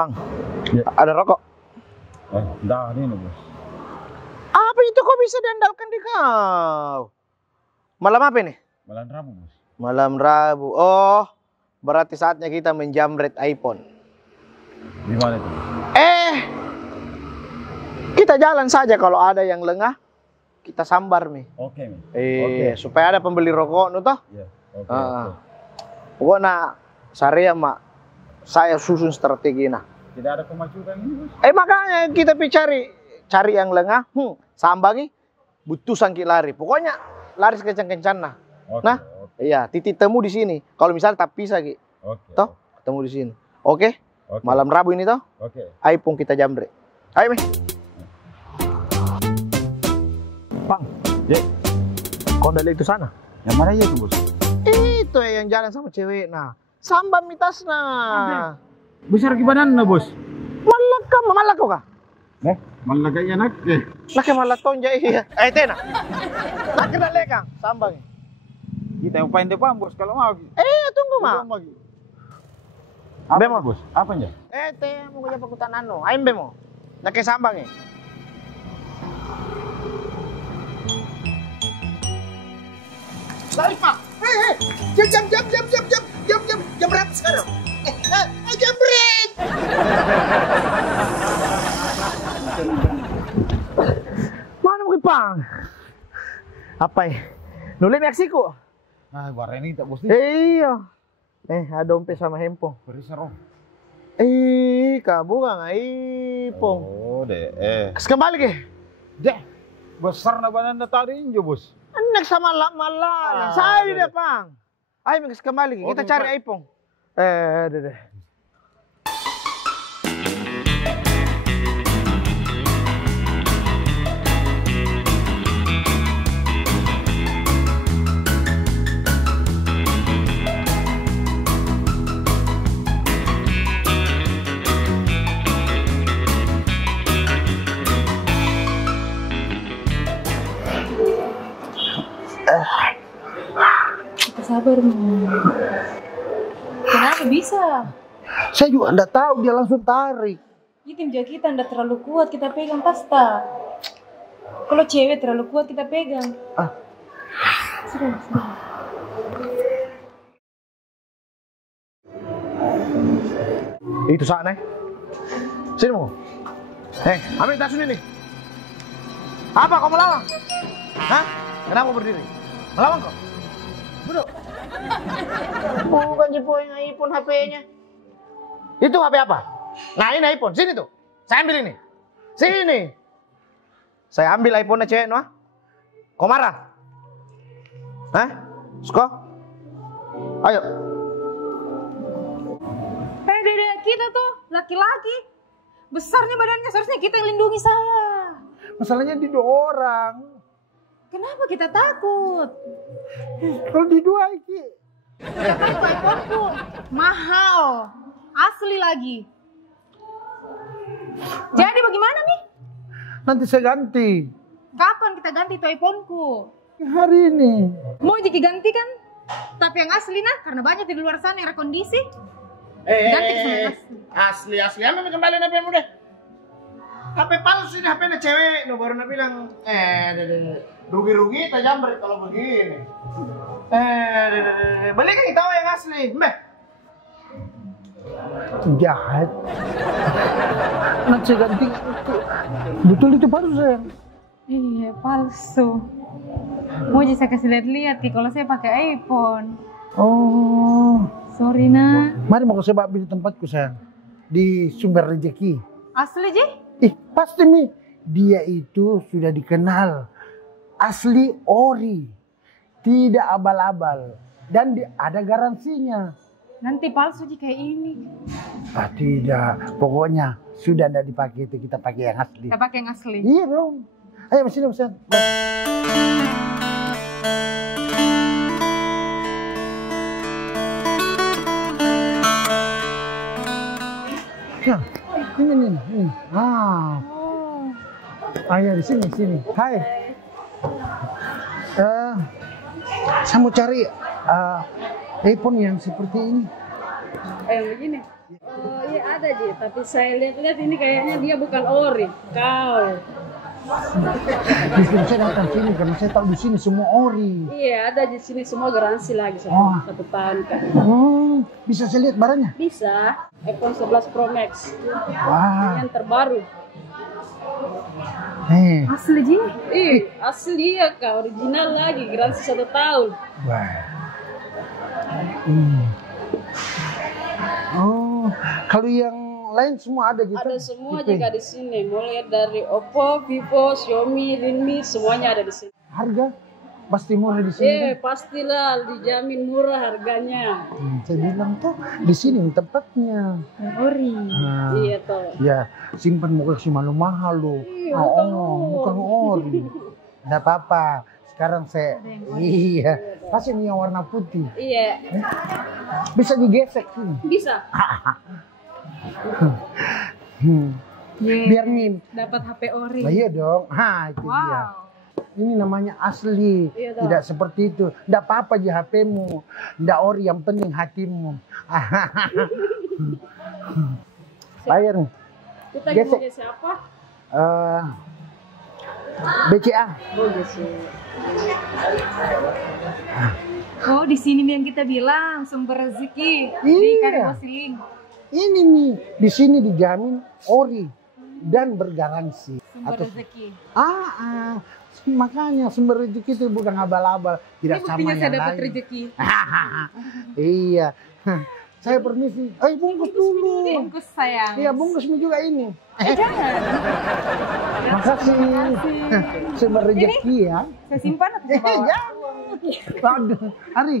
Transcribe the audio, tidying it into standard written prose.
Pang, Ya. ada rokok? Dah ini bos. Apa itu kok bisa diandalkan di kau? Malam apa ini? Malam Rabu bos. Malam Rabu. Oh, berarti saatnya kita menjamret iPhone. Di mana itu? Kita jalan saja kalau ada yang lengah, kita sambar mi. Oke mi. Supaya ada pembeli rokok, nuh toh? Ya. Oke. Pokoknya saya mak, saya susun strategi nah. Tidak ada kemajuan ini bos. Makanya kita cari yang lengah, sambangi, butuh sangki lari. Pokoknya lari kencang-kencang nah. Oke, Nah, oke. iya, titik temu di sini. Kalau misalnya tak pisah gitu, Oke. toh ketemu di sini. Oke? Oke. Malam Rabu ini toh, Oke. iPhone kita jambret. Ayo mi. Bang, Ya. kau udah lihat itu sana? Yang mana ya itu bos? Itu yang jalan sama cewek. Nah, sambam mitas nah. Besar gimana bos? Malak kah? Malah kayaknya nak. Laki malak tonja iya. Tena. Nak kena lekang, sambang. Kita yang paling depan bos kalau mau. Tunggu mah. Apa Bemo. bos? Apa aja? Teh mau kerja pakutan anu. Aim bemo. Nak ke sambang ya. Lari pak. Jam berapa sekarang? Jam break. Mana mau pang? Apa ya? Nulis Meksiko. Nah, warna ini tak bos. Iya. Ada dompet sama handphone. Beri seru. Kamu nggak iPhone. Oh deh. Kembali ke? Deh. Besar na banana tadi injo bos. Enak sama malah. Saya deh pang. Ayo kembali. Kita cari iPhone. Deh. Sabar, kenapa bisa? Saya juga enggak tahu, dia langsung tarik. Ini tim jaga kita ndak terlalu kuat, kita pegang pasta. Kalau cewek terlalu kuat kita pegang. Sudah. Itu saatnya. Sini mau. Ambil tas ini nih. Apa kau melawan? Hah? Kenapa berdiri? Melawan kau? Duduk. Bukan jepoin iPhone HP-nya. Itu HP apa? Nah ini iPhone, sini tuh. Saya ambil ini. Sini. Saya ambil iPhone-nya cewek, Noah. Kau marah? Hah? Suka? Ayo. Dede kita tuh laki-laki. Besarnya badannya, seharusnya kita yang lindungi saya. Masalahnya di 2 orang. Kenapa kita takut? Kalau di 2 iki. iPhone-ku mahal, asli lagi. Jadi bagaimana nih? Nanti saya ganti. Kapan kita ganti itu iPhone-ku? Hari ini. Mau jadi ganti kan? Tapi yang asli nah, karena banyak di luar sana yang rekondisi. Ganti ke sana asli. Asli. Ambil kembali HP-mu deh. HP palsu ini, HP-nya cewek. No, baru bilang, rugi-rugi kita jambret kalau begini. Balikan kita yang asli. Mbak. Jahat. Nanti ganti. Betul itu palsu sayang. Iya palsu. Mau saya kasih lihat-lihat kalau saya pakai iPhone. Oh. Sorry nah. Mari mau saya bawa di tempatku sayang. Di Sumber Rezeki. Asli Ji? Pasti nih. Dia itu sudah dikenal. Asli ori. Tidak abal-abal. Dan ada garansinya. Nanti palsu Ji kayak ini. Tidak. Pokoknya sudah tidak dipakai itu. Kita pakai yang asli. Kita pakai yang asli. Iya dong. Ayo sini Mas. Ya, ini. Ayo di sini. Hai. Saya mau cari iPhone yang seperti ini. Yang begini? Oh iya ada Ji, tapi saya lihat-lihat ini kayaknya dia bukan ori. Kau. Justru saya datang sini karena saya tahu di sini semua ori. Iya ada di sini semua garansi lagi Oh. satu tahun kan. Bisa saya lihat barangnya? Bisa. iPhone 11 Pro Max Wah. yang terbaru. Asli Ji. Asli ya kak, original lagi, garansi 1 tahun. Wah. Oh, kalau yang lain semua ada gitu? Ada semua Tipe. juga di sini, mulai dari Oppo, Vivo, Xiaomi, Realme, semuanya ada di sini. Harga pasti murah di sini. Pastilah dijamin murah harganya. Saya bilang tuh di sini tempatnya. Ori. Nah, Iya toh. ya simpan muka si malu mahal lo. Bukan ori. Nggak apa-apa. Sekarang saya kasih nih yang warna putih. Iya, Bisa digesek sini. bisa. Biar nih. Dapat HP ori. Nah, iya dong. Itu dia. Ini namanya asli. Iya, toh. Tidak seperti itu. Tidak apa-apa aja HP-mu. Tidak ori, yang penting hatimu. Bayar nih. Kita Gesek. punya siapa? BCA. Oh, di sini nih yang kita bilang sumber rezeki di Iya. Karebo Siling. Ini nih, di sini dijamin ori dan bergaransi. Sumber rezeki. Makanya sumber rezeki itu bukan abal-abal, Ini tidak sama buktinya yang saya dapat lain. rezeki. Iya. Saya permisi. Bungkus dulu. Bungkus sayang. Iya, bungkus juga ini. Jangan. Makasih. Sumber rezeki ya. Saya simpan atau saya bawa? Jangan. Aduh, Ari,